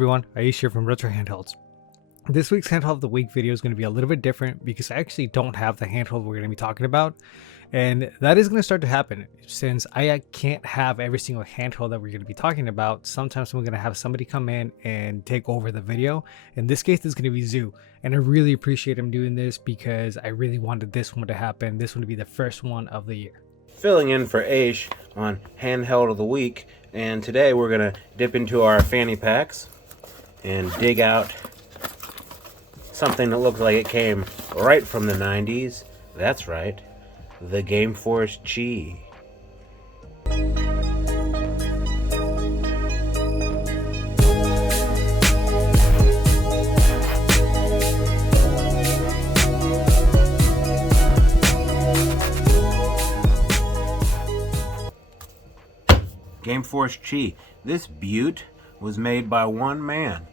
Everyone, Aish here from Retro Handhelds. This week's Handheld of the Week video is going to be a little bit different because I actually don't have the handheld we're going to be talking about, and that is going to start to happen since I can't have every single handheld that we're going to be talking about. Sometimes we're going to have somebody come in and take over the video. In this case, it's going to be Zu, and I really appreciate him doing this because I really wanted this one to happen, this one to be the first one of the year. Filling in for Aish on Handheld of the Week, and today we're going to dip into our fanny packs and dig out something that looks like it came right from the 90s. That's right, the GameForce Chi. GameForce Chi. This beaut was made by one man,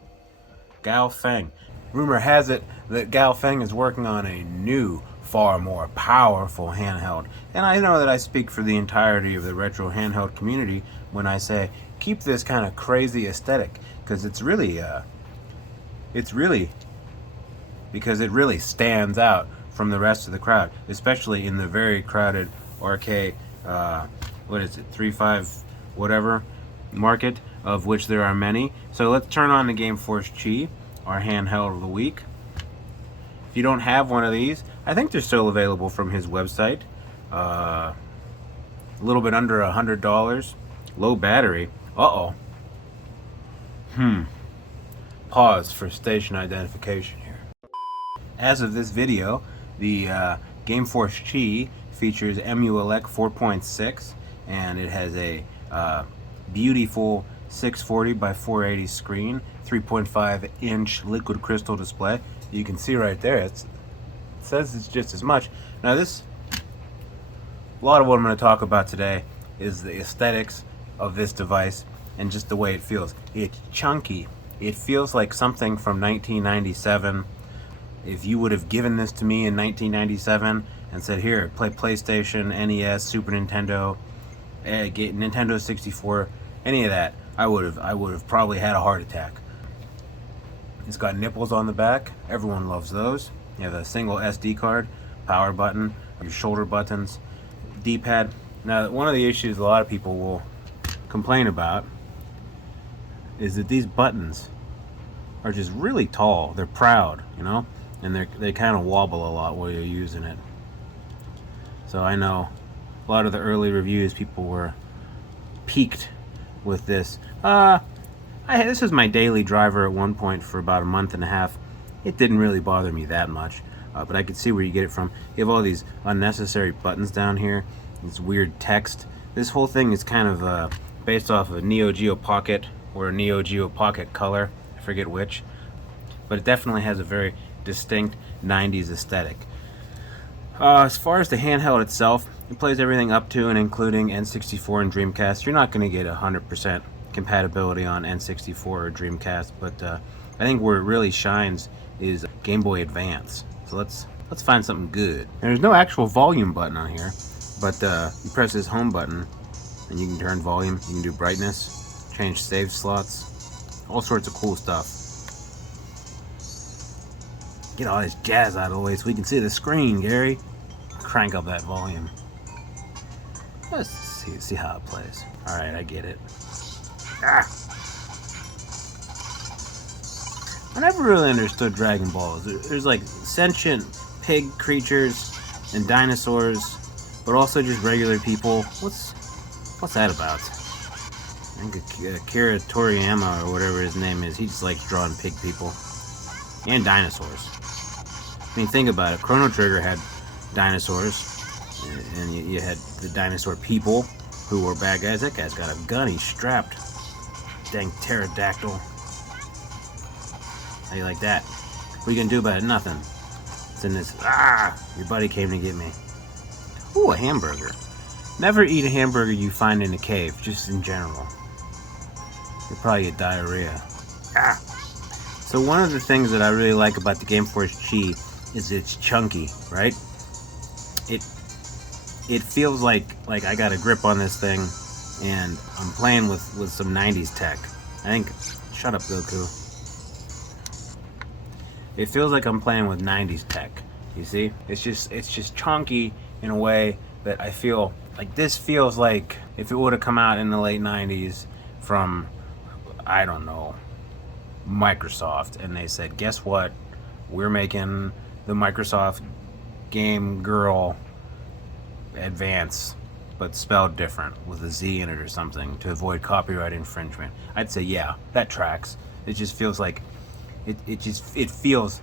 Gao Feng. Rumor has it that Gao Feng is working on a new, far more powerful handheld. And I know that I speak for the entirety of the retro handheld community when I say keep this kind of crazy aesthetic, because it really stands out from the rest of the crowd, especially in the very crowded arcade, what is it, 3.5 whatever market, of which there are many. So let's turn on the GameForce Chi, our handheld of the week. If you don't have one of these, I think they're still available from his website. A little bit under $100, low battery. Pause for station identification here. As of this video, the GameForce Chi features EMULATION 4.6, and it has a beautiful 640 by 480 screen, 3.5 inch liquid crystal display. You can see right there, it says it's just as much. Now a lot of what I'm going to talk about today is the aesthetics of this device and just the way it feels. It's chunky. It feels like something from 1997. If you would have given this to me in 1997 and said, here, play PlayStation, NES, Super Nintendo, get Nintendo 64, any of that, I would have probably had a heart attack. It's got nipples on the back. Everyone loves those. You have a single SD card, power button, your shoulder buttons, D-pad. Now, one of the issues a lot of people will complain about is that these buttons are just really tall. They're proud, you know, and they kind of wobble a lot while you're using it. So I know a lot of the early reviews, people were peaked with this. This was my daily driver at one point for about a month and a half. It didn't really bother me that much, but I could see where you get it from. You have all these unnecessary buttons down here, this weird text. This whole thing is kind of based off of a Neo Geo Pocket or a Neo Geo Pocket Color, I forget which, but it definitely has a very distinct 90s aesthetic. As far as the handheld itself, it plays everything up to and including N64 and Dreamcast. You're not going to get 100% compatibility on N64 or Dreamcast, but I think where it really shines is Game Boy Advance. So let's find something good. And there's no actual volume button on here, but you press this home button and you can turn volume, you can do brightness, change save slots, all sorts of cool stuff. Get all this jazz out of the way so we can see the screen, Gary. Crank up that volume. Let's see how it plays. Alright, I get it. I never really understood Dragon Balls. There's like sentient pig creatures and dinosaurs, but also just regular people. What's that about? I think Akira Toriyama or whatever his name is, he just likes drawing pig people. And dinosaurs. I mean, think about it. Chrono Trigger had dinosaurs, and you had the dinosaur people who were bad guys. That guy's got a gun, he's strapped. Dang pterodactyl. How do you like that? What are you gonna do about it? Nothing. It's in this. Your buddy came to get me. Ooh, a hamburger. Never eat a hamburger you find in a cave, just in general. You'll probably get diarrhea. So one of the things that I really like about the GameForce Chi is it's chunky, right? It feels like I got a grip on this thing and I'm playing with some 90s tech. I think Shut up, Goku. It feels like I'm playing with 90s tech. You see? It's just chunky in a way that I feel like this feels like if it would have come out in the late 90s from, I don't know, Microsoft, and they said, guess what? We're making the Microsoft Game Girl Advance, but spelled different with a Z in it or something to avoid copyright infringement. I'd say, yeah, that tracks. It just feels like it feels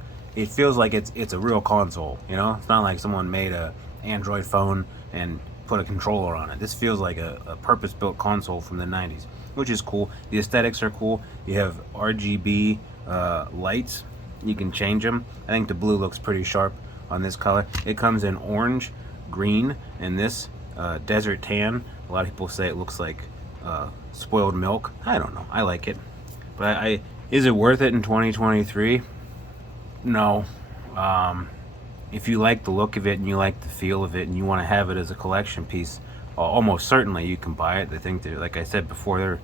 like it's a real console, you know? It's not like someone made a Android phone and put a controller on it. This feels like a purpose-built console from the 90s, which is cool. The aesthetics are cool. You have RGB lights. You can change them. I think the blue looks pretty sharp on this color. It comes in orange, green, and this desert tan. A lot of people say it looks like spoiled milk. I don't know. I like it. But is it worth it in 2023? No. If you like the look of it and you like the feel of it and you want to have it as a collection piece, almost certainly you can buy it. I think they're, like I said before, they're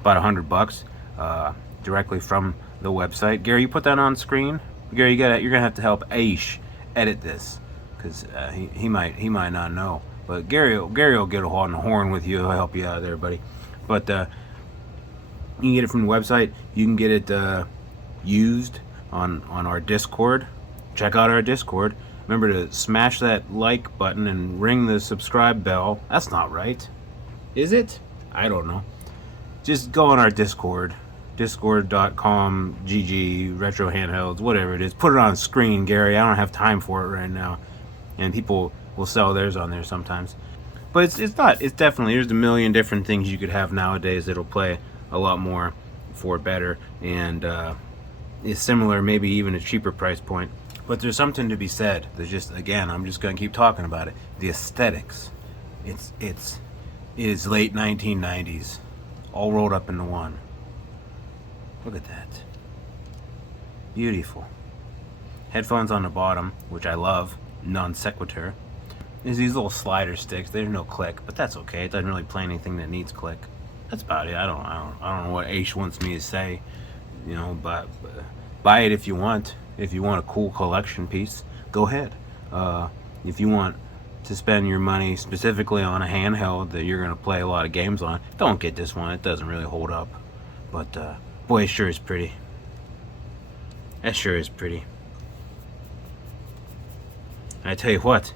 about $100 directly from the website. Gary, you put that on screen. Gary, you're gonna have to help Aish edit this because he might not know. But Gary will get a hold on the horn with you. He'll help you out there, buddy. But you can get it from the website. You can get it used on our Discord. Check out our Discord. Remember to smash that like button and ring the subscribe bell. That's not right. Is it? I don't know. Just go on our Discord. Discord.com GG retro handhelds, whatever it is. Put it on screen, Gary. I don't have time for it right now. And people will sell theirs on there sometimes. But it's not. It's definitely, there's a million different things you could have nowadays that'll play a lot more for better and is similar, maybe even a cheaper price point. But there's something to be said. There's just, again, I'm just going to keep talking about it. The aesthetics. It is late 1990s, all rolled up into one. Look at that. Beautiful. Headphones on the bottom, which I love. Non sequitur. There's these little slider sticks. There's no click, but that's okay. It doesn't really play anything that needs click. That's about it. I don't know what Aish wants me to say. You know, but buy it if you want. If you want a cool collection piece, go ahead. If you want to spend your money specifically on a handheld that you're going to play a lot of games on, don't get this one. It doesn't really hold up. But boy, it sure is pretty. That sure is pretty. I tell you what,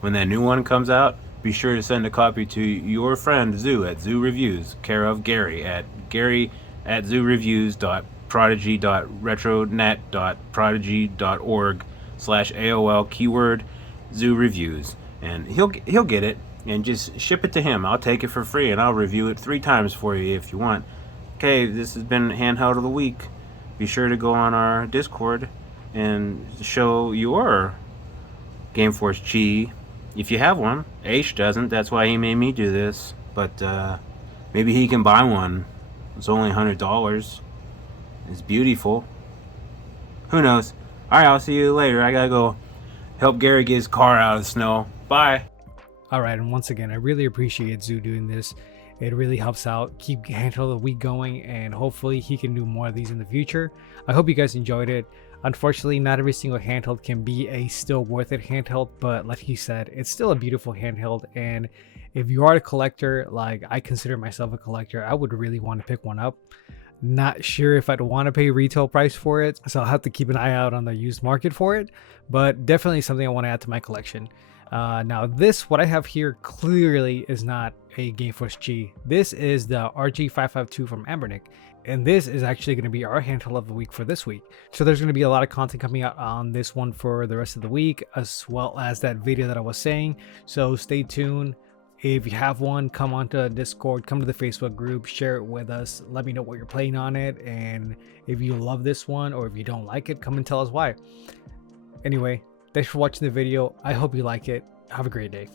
when that new one comes out, be sure to send a copy to your friend Zu at Zu Reviews, care of Gary at gary@zureviews.prodigy.retronet.prodigy.org/AOL keyword Zu Reviews, and he'll get it, and just ship it to him. I'll take it for free and I'll review it 3 times for you if you want. Okay, this has been Handheld of the Week. Be sure to go on our Discord and show your GameForce Chi if you have one. Aish doesn't, that's why he made me do this, but maybe he can buy one. It's only $100. It's beautiful. Who knows? Alright, I'll see you later. I gotta go help Gary get his car out of the snow. Bye. Alright, and once again, I really appreciate Zu doing this. It really helps out keep Handheld of the Week going, and hopefully he can do more of these in the future. I hope you guys enjoyed it. Unfortunately, not every single handheld can be a still worth it handheld, but like he said, it's still a beautiful handheld. And if you are a collector, like I consider myself a collector, I would really want to pick one up. Not sure if I'd want to pay retail price for it, so I'll have to keep an eye out on the used market for it, but definitely something I want to add to my collection. Now this, what I have here, clearly is not a GameForce Chi. This is the RG552 from Ambernick, and this is actually going to be our handheld of the week for this week. So there's going to be a lot of content coming out on this one for the rest of the week, as well as that video that I was saying, so stay tuned. If you have one, come onto Discord, come to the Facebook group, share it with us, let me know what you're playing on it, and if you love this one or if you don't like it, come and tell us why. Anyway, thanks for watching the video. I hope you like it. Have a great day.